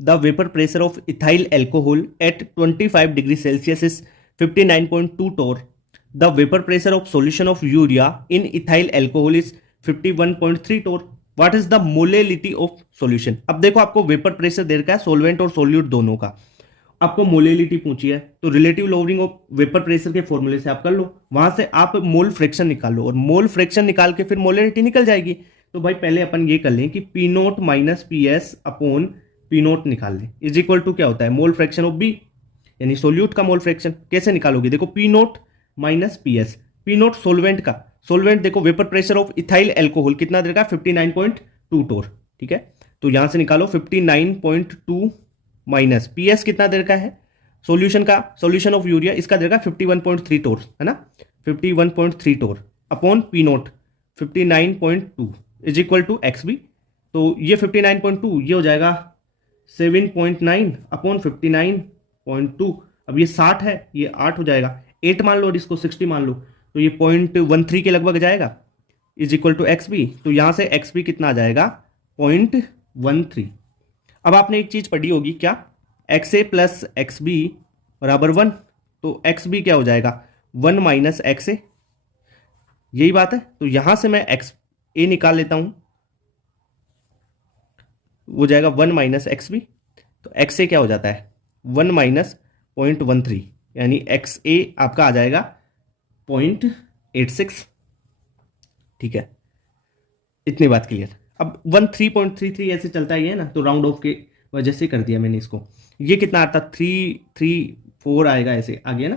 The vapour pressure of ethyl alcohol at 25 degree Celsius is 59.2 torr. The vapour pressure of solution of urea in ethyl alcohol is 51.3 torr. What is the molality of solution? अब देखो आपको vapour pressure दे रखा है solvent और solute दोनों का, आपको molality पूछी है तो relative lowering of vapour pressure के फॉर्मूले से आप कर लो, वहां से आप मोल फ्रैक्शन निकाल लो और मोल फ्रैक्शन निकाल के फिर मोलेलिटी निकल जाएगी। तो भाई पहले अपन ये कर लें कि P note minus P S upon p note निकाल लें, इज इक्वल टू क्या होता है मोल फ्रैक्शन ऑफ बी, यानी सोल्यूट का मोल फ्रैक्शन। कैसे निकालोगे? देखो P note minus P S, P note solvent का, सोलवेंट देखो vapour pressure of ethyl alcohol कितना देगा 59.2 torr, ठीक है। तो यहां से निकालो 59.2 माइनस पी एस कितना देर का है सॉल्यूशन का, सॉल्यूशन ऑफ यूरिया, इसका देगा 51.3 torr, है ना, 51.3 torr upon p naught 59.2 is equal to x b. तो ये 59.2 ये हो जाएगा 7.9 अपॉन 59.2। अब ये 60 है, ये 8 हो जाएगा, 8 मान लो और इसको 60 मान लो, तो ये 0.13 के लगभग जाएगा is equal to x b. तो यहां से एक्स बी कितना आ जाएगा 0.13। अब आपने एक चीज पढ़ी होगी क्या, एक्स ए प्लस एक्स बी बराबर 1, तो एक्स बी क्या हो जाएगा 1 माइनस एक्स ए, यही बात है। तो यहां से मैं एक्स ए निकाल लेता हूं, वो जाएगा 1 माइनस एक्स बी, तो एक्स ए क्या हो जाता है 1 माइनस 0.13, यानी एक्स ए आपका आ जाएगा 0.86, ठीक है, इतनी बात क्लियर। अब 3.33 ऐसे चलता ही है ना, तो राउंड ऑफ के वजह से कर दिया मैंने इसको। ये कितना आता 334 आएगा, ऐसे आ गया ना,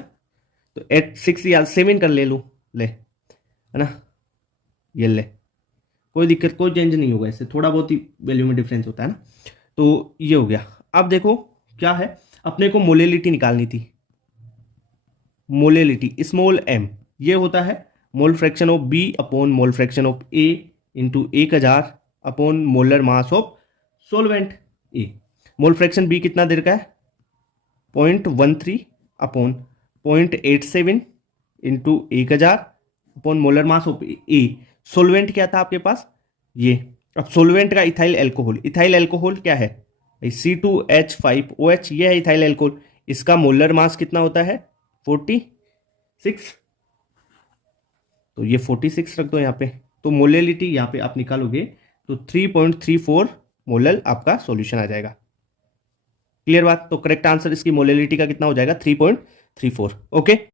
तो 6 या 7 कर ले लो, ले, है ना, ये ले, कोई दिक्कत कोई चेंज नहीं होगा, इससे थोड़ा बहुत ही वैल्यू में डिफरेंस होता है ना। तो ये हो गया। अब देखो क्या है, अपने को मोलेलिटी निकालनी थी, मोलेलिटी स्मॉल एम, ये होता है mole fraction of B upon mole fraction of A into 1000 upon molar mass of solvent A. Mole fraction B कितना देर का है 0.13 upon 0.87 into 1000 upon molar mass of A. Solvent क्या था आपके पास ये, अब सोलवेंट का इथाइल एल्कोहल, इथाइल एल्कोहल क्या है C2H5OH, ये है इथाइल एल्कोहल, इसका मोलर मास कितना होता है 46, तो ये 46 रख दो यहाँ पे। तो मोलेलिटी यहाँ पे आप निकालोगे तो 3.34 मोलल आपका सॉल्यूशन आ जाएगा। क्लियर बात? तो करेक्ट आंसर इसकी मोलेलिटी का कितना हो जाएगा 3.34। ओके।